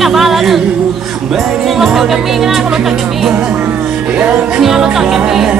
acabar lá no, no local que eu vim, né? No local que eu vim. No local que eu vim.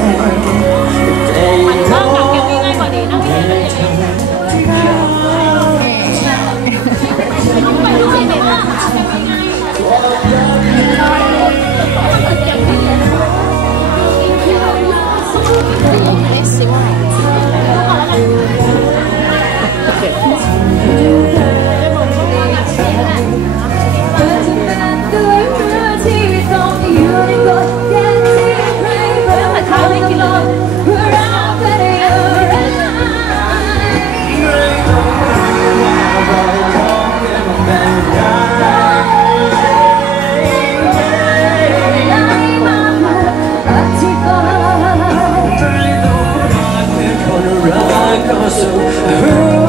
come so who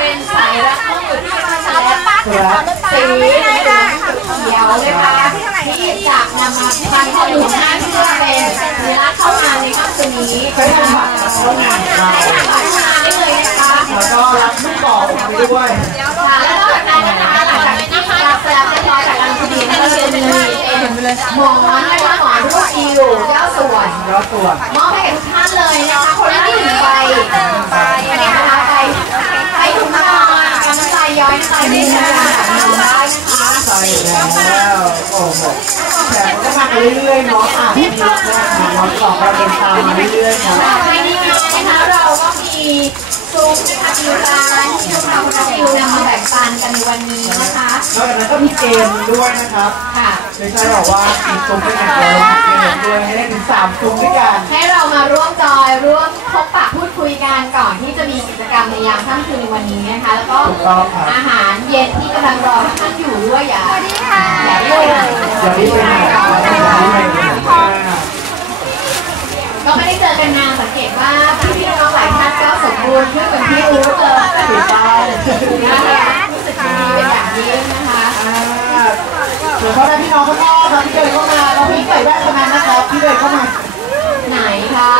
ป็นสายละมืดเมาไปตั๊บสีเขียวเลยคะที่จะนำมาพันขอดูห้เพื่อเป็นสัญลักเข้ามาในค่ำคืนนี้ใช้ทางเข้ามาใช้ทางเข้ามาได้เลยนะคะแล้วก็รับลูกบอลด้วยแล้วก็จัดการนะคะจัดการแสดงให้ร้อยจัดการคดีให้เรียนเลยหมอนะคะหมอนทุกอิวเจ้าส่วนเจ้าวส่วนมอบให้ทุกท่านเลยนะคะคนที่ถึงไปไปยายสายนี้นะคะสาใส่แล้ว โอ้โหแต่ก็มาเรื่อยๆเนาะค่ะมีมากมีมากตอไปเป็นตาเรื่อยๆค่ะต่อไปนี้นะคะ เราก็มีซุ้มคาร์บูรีที่เราเราจะมาแบ่งปันกันในวันนี้นะคะนอกจากนั้นก็มีเกมด้วยนะครับ ค่ะไม่ใช่บอกว่าซุ้มคาร์บูรีเกด้วยให้ได้ถึงสามซุ้มด้วยกัน ให้เรามาร่วมจอย ร่วมพบปะยามค่ำคืนในวันนี้นะคะแล้วก็อาหารเย็นที่กำลังรอท่านอยู่ด้วยอย่าอย่าเลยก็ไม่ได้เจอกันนานสังเกตว่าพี่น้องหลายท่านก็สมบูรณ์เึื่อว่าที่รู้เลยนะะรู้สึกดีเป็นอย่างยิ่งนะคะเพราะว่าพี่น้องก็ชอบเราพี่เดินเข้ามาเราพี่เดยนแวะเข้ามานะคะพี่เดินเข้ามา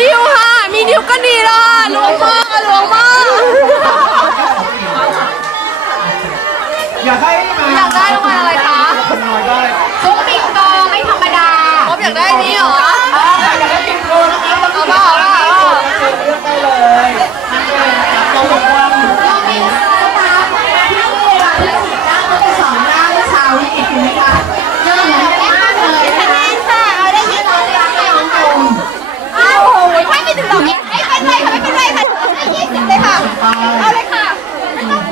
ดิวค่ะ มีดิวก็ดีละหลวงพ่อหลวงพ่ออยากได้มาอยากได้ต้องมาอะไรคะคนน้อยได้ซุปปิงตอไม่ธรรมดาผมอยากได้นี่เหรอ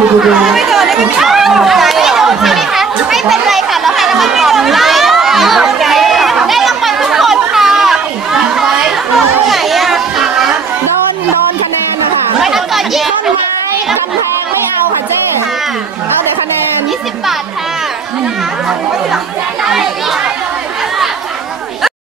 ไม่เจอเลยไม่เจอไห่เจอไม่เไม่เป็นไรค่ะแล้วใหะครต่อไปได้ละครทุกคนค่ะไว้ไหนอะคะโดนโดนคะแนนนะคะไม่ต้องกดยิ้มแพงไม่เอาค่ะเจ้ค่ะ เอาแต่คะแนนยี่20บาทค่ะนะคะ